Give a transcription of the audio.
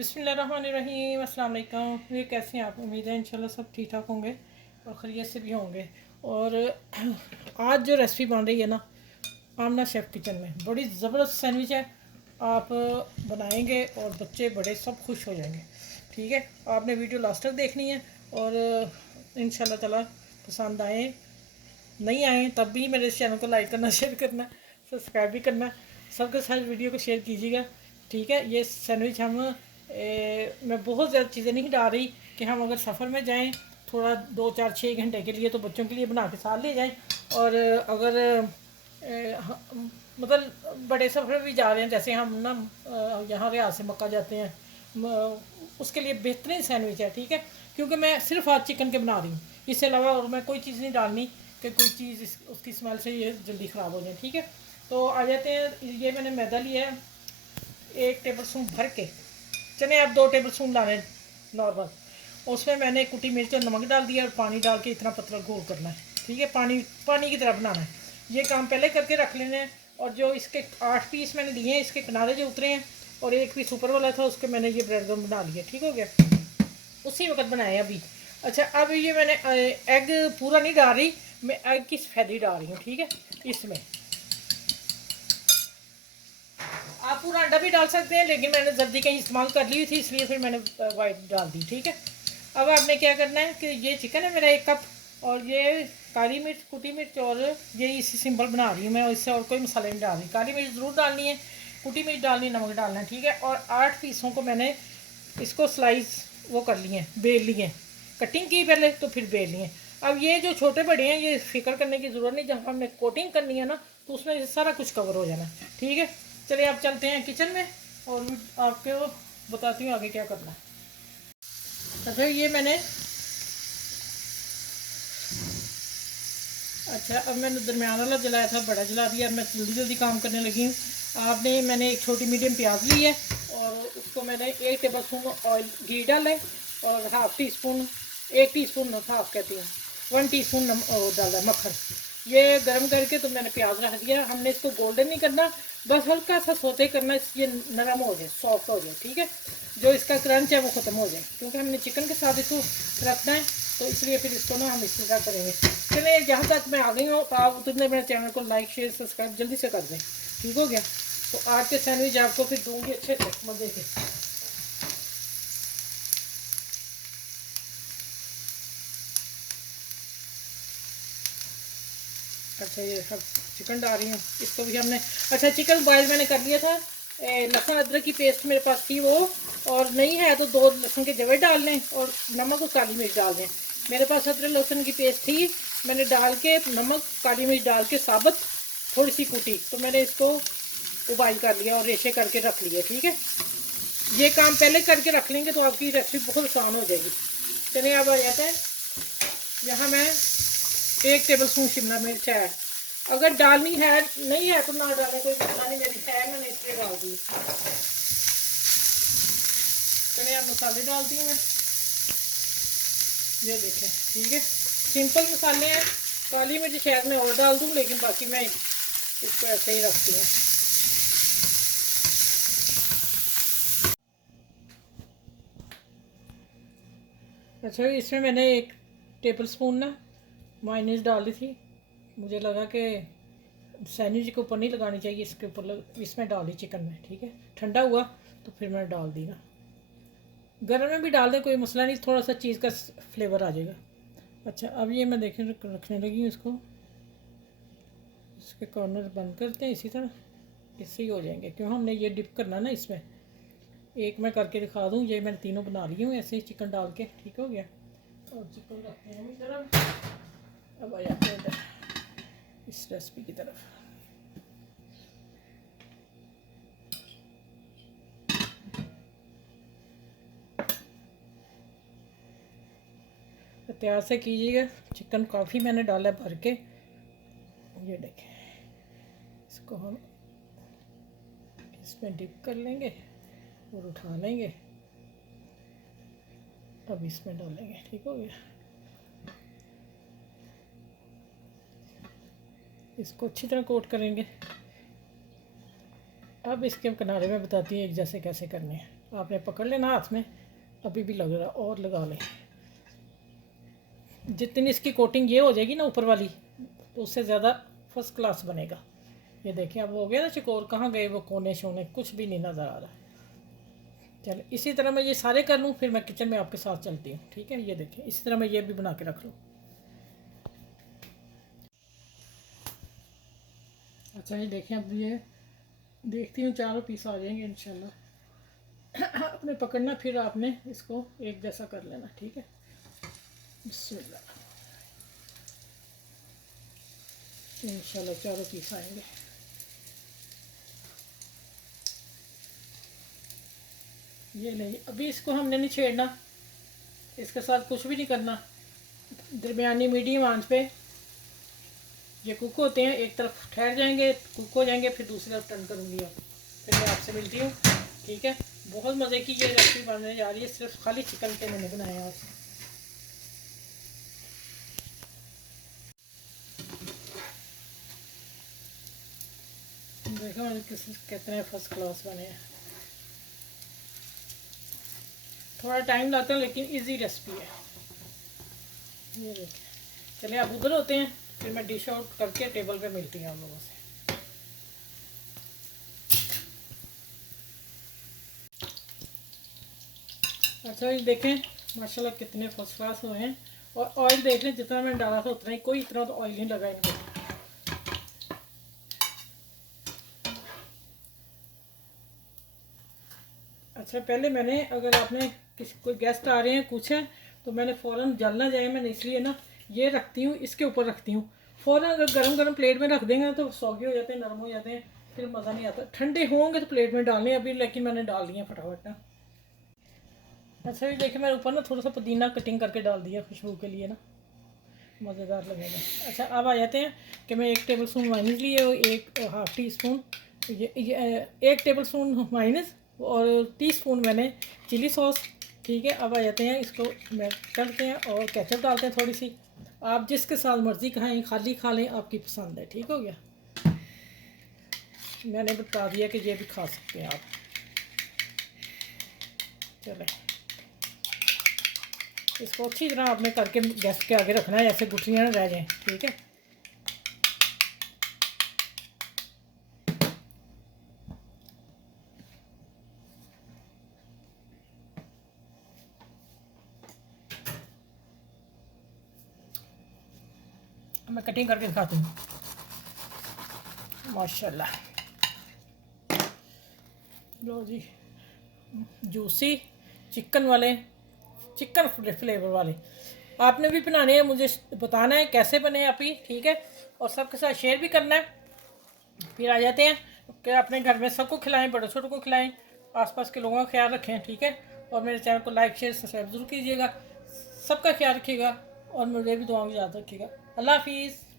बिस्मिल्लाहिर्रहमानिर्रहीम, अस्सलाम वालेकुम। ये कैसे हैं आप? उम्मीद है इंशाल्लाह सब ठीक ठाक होंगे और ख़ैरियत से भी होंगे। और आज जो रेसिपी बन रही है ना आमना शेफ़ किचन में, बड़ी ज़बरदस्त सैंडविच है। आप बनाएंगे और बच्चे बड़े सब खुश हो जाएंगे। ठीक है, आपने वीडियो लास्ट तक देखनी है और इंशाल्लाह ताला पसंद आए, नहीं आए तब भी मेरे चैनल को लाइक करना, शेयर करना, सब्सक्राइब भी करना। सबके साथ वीडियो को शेयर कीजिएगा। ठीक है, ये सैंडविच मैं बहुत ज़्यादा चीज़ें नहीं डाल रही कि हम अगर सफ़र में जाएं थोड़ा 2 4 6 घंटे के लिए तो बच्चों के लिए बना के साथ ले जाएं। और अगर मतलब बड़े सफ़र भी जा रहे हैं, जैसे हम ना यहाँ रियाद से मक्का जाते हैं, उसके लिए बेहतरीन सैंडविच है। ठीक है, क्योंकि मैं सिर्फ आज चिकन के बना रही हूँ, इससे अलावा और मैं कोई चीज़ नहीं डालनी कि कोई चीज़ उसकी स्मेल से ये जल्दी ख़राब हो जाए। ठीक है, तो आ जाते हैं। ये मैंने मैदा लिया है 1 टेबल स्पून भर के। चने आप 2 टेबल स्पून डालें नॉर्मल। उसमें मैंने कुटी मिर्च और नमक डाल दिया और पानी डाल के इतना पतला घोल करना है। ठीक है, पानी पानी की तरह बनाना है। ये काम पहले करके रख लेना है। और जो इसके 8 पीस मैंने दिए हैं, इसके किनारे जो उतरे हैं, और 1 पीस ऊपर वाला था उसके मैंने ये ब्रेड गम बना लिया। ठीक हो गया, उसी वक्त बनाया अभी। अच्छा, अब ये मैंने एग पूरा नहीं डाल रही, मैं एग की सफेदी डाल रही हूँ। ठीक है, इसमें आप पूरा अंडा भी डाल सकते हैं, लेकिन मैंने जल्दी कहीं इस्तेमाल कर ली थी इसलिए फिर मैंने वाइट डाल दी। ठीक है, अब आपने क्या करना है कि ये चिकन है मेरा 1 कप, और ये काली मिर्च, कुटी मिर्च, और ये इसी सिंपल बना रही हूँ मैं, इससे और कोई मसाले नहीं डाल रही। काली मिर्च ज़रूर डालनी है, कुटी मिर्च डालनी है, नमक डालना है। ठीक है, और 8 पीसों को मैंने इसको स्लाइस वो कर लिए, बेल लिए, कटिंग की पहले तो फिर बेल लिए। अब ये जो छोटे बड़े हैं ये फिक्र करने की ज़रूरत नहीं, जब हमने कोटिंग करनी है ना तो उसमें सारा कुछ कवर हो जाना। ठीक है, चलिए आप चलते हैं किचन में और आपको बताती हूँ आगे क्या करना है। अच्छा, ये मैंने अब मैंने दरमियान वाला जलाया था, बड़ा जला दिया। मैं जल्दी जल्दी काम करने लगी हूँ। मैंने एक छोटी मीडियम प्याज ली है और उसको मैंने 1 टेबल स्पून ऑयल घी डाला है, और half tea spoon, 1 teaspoon half कहती हूँ, 1 टीस्पून डाला मक्खन। ये गर्म करके तो मैंने प्याज रख दिया। हमने इसको गोल्डन नहीं करना, बस हल्का सा सोते करना, ये नरम हो जाए, सॉफ्ट हो जाए। ठीक है, जो इसका क्रंच है वो ख़त्म हो जाए, क्योंकि हमने चिकन के साथ इसको रखना है, तो इसलिए फिर इसको ना हम इसी तरह करेंगे। चलिए, जहाँ तक मैं आ गई हूँ तो आप उतने मेरे चैनल को लाइक शेयर सब्सक्राइब जल्दी से कर दें। ठीक हो गया, तो आज के सैंडविच आपको फिर दूँगी अच्छे से मज़े के। अच्छा, ये सब चिकन डाल रही हूँ, इसको भी हमने। अच्छा, चिकन बॉयल मैंने कर लिया था। लहसुन अदरक की पेस्ट मेरे पास थी वो, और नहीं है तो 2 लहसुन के जवे डाल लें और नमक और काली मिर्च डाल दें। मेरे पास अदरक लहसुन की पेस्ट थी, मैंने डाल के नमक काली मिर्च डाल के साबुत थोड़ी सी कूटी, तो मैंने इसको उबाइल कर लिया और रेशे करके रख लिए। ठीक है, ये काम पहले करके रख लेंगे तो आपकी रेसिपी बहुत आसान हो जाएगी। चलिए, अब आ जाता है। यहाँ मैं 1 टेबल स्पून शिमला मिर्च है, अगर डालनी है नहीं है तो ना डालें, कोई मसला नहीं, मेरी है मैंने इसलिए डाल दी। चलिए, अब मसाले डालती हूँ मैं, ये देखें। ठीक है, सिंपल मसाले हैं। काली मिर्च शायद मैं और डाल दूँ, लेकिन बाकी मैं इसको ऐसे ही रखती हूँ। अच्छा, इसमें मैंने 1 टेबल स्पून ना मायोनीज डाल दी थी। मुझे लगा कि सैंडविच के ऊपर नहीं लगानी चाहिए, इसके ऊपर इसमें डाली चिकन में। ठीक है, ठंडा हुआ तो फिर मैंने डाल दी ना। गर्म में भी डाल दें, कोई मसला नहीं, थोड़ा सा चीज़ का फ्लेवर आ जाएगा। अच्छा, अब ये मैं देखें रखने लगी हूँ इसको। इसके कॉर्नर बंद करते हैं इसी तरह, इससे ही हो जाएंगे, क्यों हमने ये डिप करना ना इसमें। एक मैं करके दिखा दूँ, ये मैंने तीनों बना ली हूँ ऐसे ही चिकन डाल के। ठीक हो गया, और चिकन रखते हैं इधर। अब आ जाते हैं इधर इस रेसिपी की तरफ। एहतियात से कीजिएगा, चिकन काफ़ी मैंने डाला भर के। ये देखें, इसको हम इसमें डिप कर लेंगे और उठा लेंगे, अब इसमें डालेंगे। ठीक हो गया, इसको अच्छी तरह कोट करेंगे। अब इसके किनारे में बताती हूँ एक जैसे कैसे करने हैं। आपने पकड़ लेना हाथ में, अभी भी लग रहा और लगा लें। जितनी इसकी कोटिंग ये हो जाएगी ना ऊपर वाली, तो उससे ज़्यादा फर्स्ट क्लास बनेगा। ये देखिए अब हो गया ना चकोर, कहाँ गए वो कोने शोने, कुछ भी नहीं नज़र आ रहा। चलो इसी तरह मैं ये सारे कर लूँ, फिर मैं किचन में आपके साथ चलती हूँ, ठीक है। ये देखिए इसी तरह मैं ये भी बना के रख लूँ। अच्छा ये देखें, अब ये देखती हूँ चारों पीस आ जाएंगे इंशाल्लाह। आपने पकड़ना, फिर आपने इसको एक जैसा कर लेना, ठीक है। बिस्मिल्लाह, इंशाल्लाह चारों पीस आएंगे। ये नहीं, अभी इसको हमने नहीं छेड़ना, इसके साथ कुछ भी नहीं करना। दरमियानी मीडियम आंच पे ये कुक होते हैं, एक तरफ ठहर जाएंगे, कुक हो जाएंगे, फिर दूसरी तरफ टर्न करूँगी अब, फिर मैं आपसे मिलती हूँ, ठीक है। बहुत मज़े की ये रेसिपी बनने जा रही है, सिर्फ खाली चिकन के मैंने बनाया आज। देखो किस कितने फर्स्ट क्लास बने हैं। थोड़ा टाइम लगता है लेकिन इजी रेसिपी है। ये देखिए, चलिए आप उधर होते हैं, फिर मैं डिश आउट करके टेबल पे मिलती हूँ आप लोगों से। अच्छा ये देखें माशाल्लाह कितने फर्स्ट क्लास हुए हैं। और ऑयल देख लें, जितना मैंने डाला था उतना ही, कोई इतना तो ऑयल नहीं लगा इनको। अच्छा पहले मैंने, अगर आपने किसी कोई गेस्ट आ रहे हैं कुछ है, तो मैंने फ़ौरन जल ना जाए, मैंने इसलिए ना ये रखती हूँ, इसके ऊपर रखती हूँ। फ़ौरन अगर गरम गरम प्लेट में रख देंगे ना तो सौगे हो जाते हैं, नरम हो जाते हैं, फिर मज़ा नहीं आता। ठंडे होंगे तो प्लेट में डालने अभी, लेकिन मैंने डाल दिए फटाफट ना। अच्छा ये देखिए मैंने ऊपर ना थोड़ा सा पुदीना कटिंग करके डाल दिया खुशबू के लिए ना, मज़ेदार लगेगा। अच्छा अब आ जाते हैं कि मैं 1 टेबल स्पून माइनस लिए और 1 हाफ़ टी स्पून ये 1 टेबल स्पून माइनस और टीस्पून मैंने चिली सॉस, ठीक है। अब आ जाते हैं इसको मैं करते हैं और केचप डालते हैं थोड़ी सी। आप जिसके साथ मर्ज़ी खाएं, खाली खा लें, आपकी पसंद है, ठीक हो गया। मैंने बता दिया कि ये भी खा सकते हैं आप। चलें इसको अच्छी तरह आपने करके गैस के आगे रखना है, ऐसे गुठलियाँ ना रह जाएँ, ठीक है। मैं कटिंग करके दिखाती हूँ। माशाल्लाह, लो जी, जूसी चिकन वाले, चिकन फ्लेवर वाले आपने भी बनाने हैं, मुझे बताना है कैसे बने आप ही, ठीक है। और सबके साथ शेयर भी करना है। फिर आ जाते हैं कि अपने घर में सबको खिलाएं, बड़े छोटों को खिलाएं, आसपास के लोगों का ख्याल रखें, ठीक है। और मेरे चैनल को लाइक शेयर सब्सक्राइब जरूर कीजिएगा। सबका ख्याल रखिएगा और मुझे भी दुआओं में याद रखिएगा। अल्लाह हाफिज़।